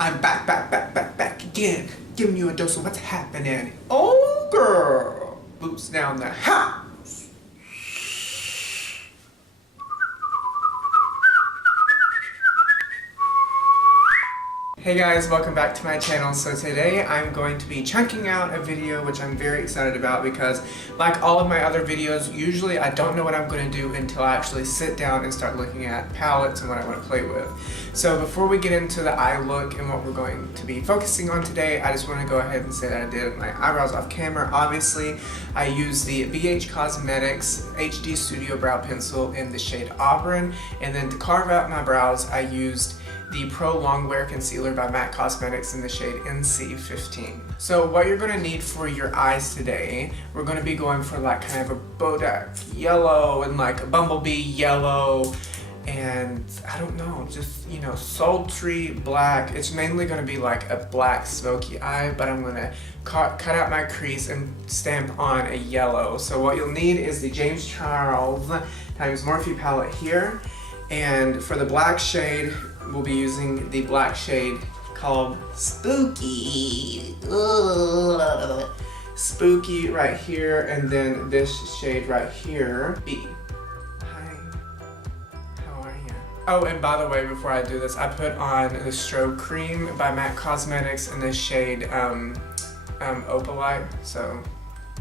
I'm back again, giving you a dose of what's happening. Oh, girl, boots down the house. Hey guys, welcome back to my channel. So today I'm going to be chunking out a video which I'm very excited about because like all of my other videos, usually I don't know what I'm going to do until I actually sit down and start looking at palettes and what I want to play with. So before we get into the eye look and what we're going to be focusing on today, I just want to go ahead and say that I did my eyebrows off camera. Obviously, I used the BH Cosmetics HD Studio Brow Pencil in the shade Auburn, and then to carve out my brows, I used the Pro Longwear Concealer by MAC Cosmetics in the shade NC15. So what you're going to need for your eyes today, we're going to be going for like kind of a Bodak yellow and like a bumblebee yellow and I don't know, just, you know, sultry black. It's mainly going to be like a black smoky eye, but I'm going to cut out my crease and stamp on a yellow. So what you'll need is the James Charles times Morphe palette here, and for the black shade we'll be using the black shade called Spooky. Spooky right here, and then this shade right here, B. Hi, how are you? Oh, and by the way, before I do this, I put on the Strobe Cream by MAC Cosmetics in this shade Opalite, so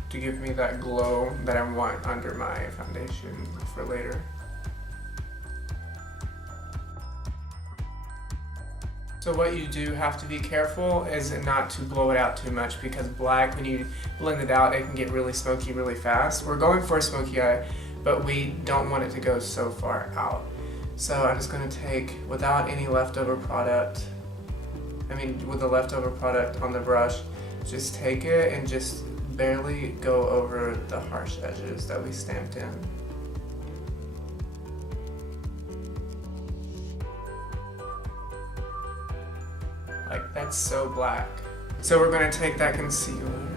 to give me that glow that I want under my foundation for later. So what you do have to be careful is not to blow it out too much, because black, when you blend it out, it can get really smoky really fast. We're going for a smoky eye, but we don't want it to go so far out. So I'm just going to take, without any leftover product, with the leftover product on the brush, just take it and just barely go over the harsh edges that we stamped in. Like, that's so black. So we're going to take that concealer.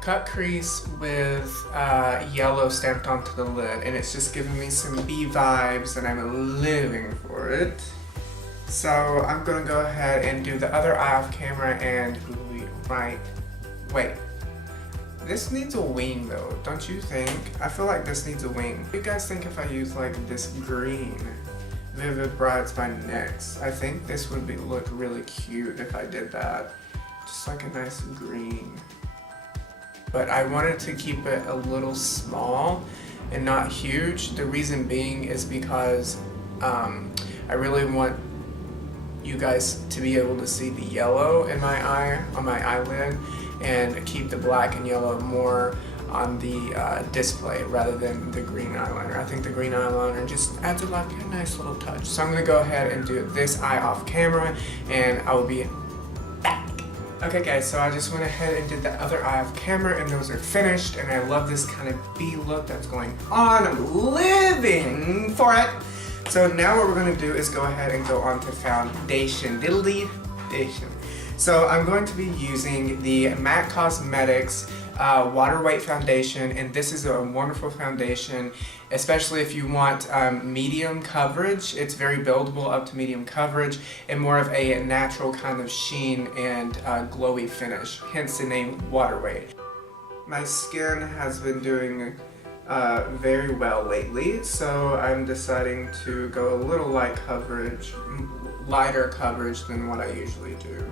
Cut crease with yellow stamped onto the lid, and it's just giving me some bee vibes and I'm living for it. So I'm going to go ahead and do the other eye off camera and wait. This needs a wing though, don't you think? I feel like this needs a wing. What do you guys think if I use like this green Vivid Brides by NYX? I think this would look really cute if I did that. Just like a nice green. But I wanted to keep it a little small and not huge. The reason being is because I really want you guys to be able to see the yellow in my eye, on my eyelid, and keep the black and yellow more on the display rather than the green eyeliner. I think the green eyeliner just adds like a nice little touch. So I'm going to go ahead and do this eye off camera and I will be back. Okay guys, so I just went ahead and did the other eye off camera and those are finished, and I love this kind of bee look that's going on. I'm living for it. So now what we're going to do is go ahead and go on to foundation. Foundation. So I'm going to be using the MAC Cosmetics Water Weight Foundation, and this is a wonderful foundation, especially if you want medium coverage. It's very buildable up to medium coverage and more of a natural kind of sheen and glowy finish, hence the name Water Weight. My skin has been doing very well lately, so I'm deciding to go a little lighter coverage than what I usually do.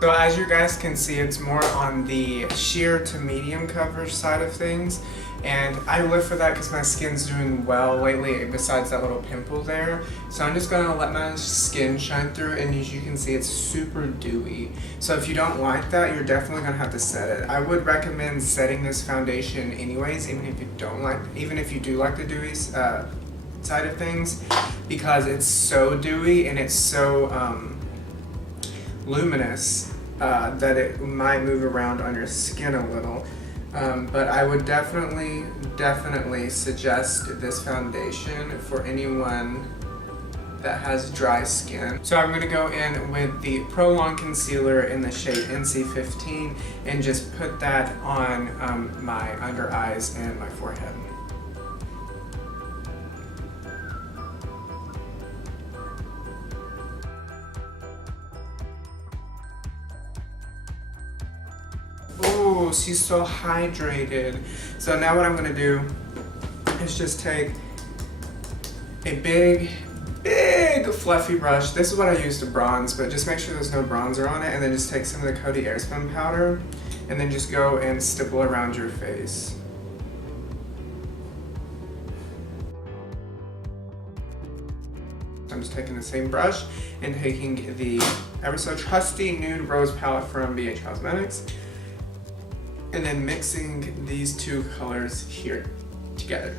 So as you guys can see, it's more on the sheer to medium coverage side of things, and I live for that because my skin's doing well lately besides that little pimple there. So I'm just going to let my skin shine through, and as you can see, it's super dewy. So if you don't like that, you're definitely going to have to set it. I would recommend setting this foundation anyways, even if you do like the dewy side of things, because it's so dewy and it's so luminous that it might move around on your skin a little. But I would definitely suggest this foundation for anyone that has dry skin. So I'm going to go in with the Pro Long Concealer in the shade NC15 and just put that on my under eyes and my forehead. Ooh, she's so hydrated. So now what I'm going to do is just take a big fluffy brush. This is what I use to bronze, but just make sure there's no bronzer on it, and then just take some of the Coty Airspun powder and then just go and stipple around your face. I'm just taking the same brush and taking the ever so trusty Nude Rose palette from BH Cosmetics and then mixing these two colors here together.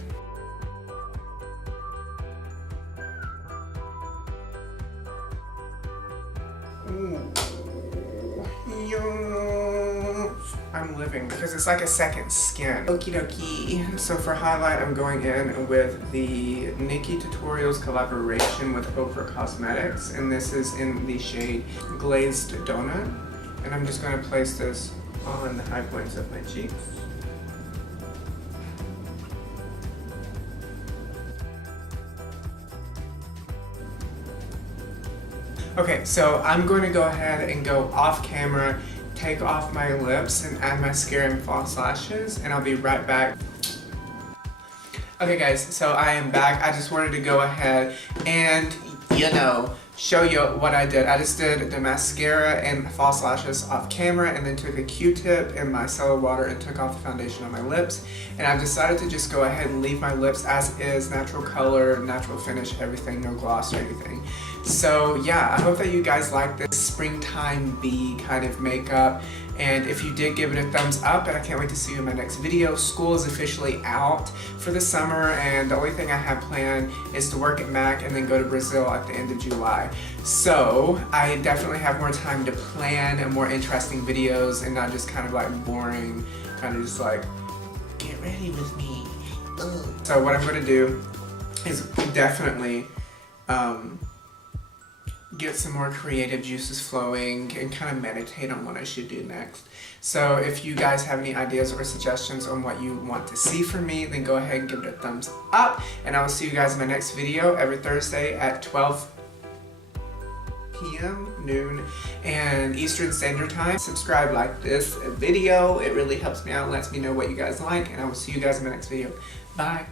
Ooh. I'm living because it's like a second skin. Okie dokie. So for highlight, I'm going in with the Nikki Tutorials collaboration with Oprah Cosmetics, and this is in the shade Glazed Donut. And I'm just going to place this on the high points of my cheeks. Okay, so I'm going to go ahead and go off camera, take off my lips, and add mascara and false lashes, and I'll be right back. Okay guys, so I am back. I just wanted to go ahead and, you know, show you what I did. I just did the mascara and false lashes off camera and then took a Q-tip and my micellar water and took off the foundation on my lips. And I've decided to just go ahead and leave my lips as is, natural color, natural finish, everything, no gloss or anything. So yeah, I hope that you guys like this springtime bee kind of makeup. And if you did, give it a thumbs up, and I can't wait to see you in my next video. School is officially out for the summer, and the only thing I have planned is to work at MAC and then go to Brazil at the end of July. So I definitely have more time to plan more interesting videos and not just kind of like boring, kind of just like, get ready with me. Ugh. So what I'm going to do is definitely get some more creative juices flowing and kind of meditate on what I should do next. So if you guys have any ideas or suggestions on what you want to see from me, then go ahead and give it a thumbs up, and I will see you guys in my next video every Thursday at 12 p.m. noon and Eastern Standard Time. Subscribe, like this video, it really helps me out and lets me know what you guys like, and I will see you guys in my next video. Bye.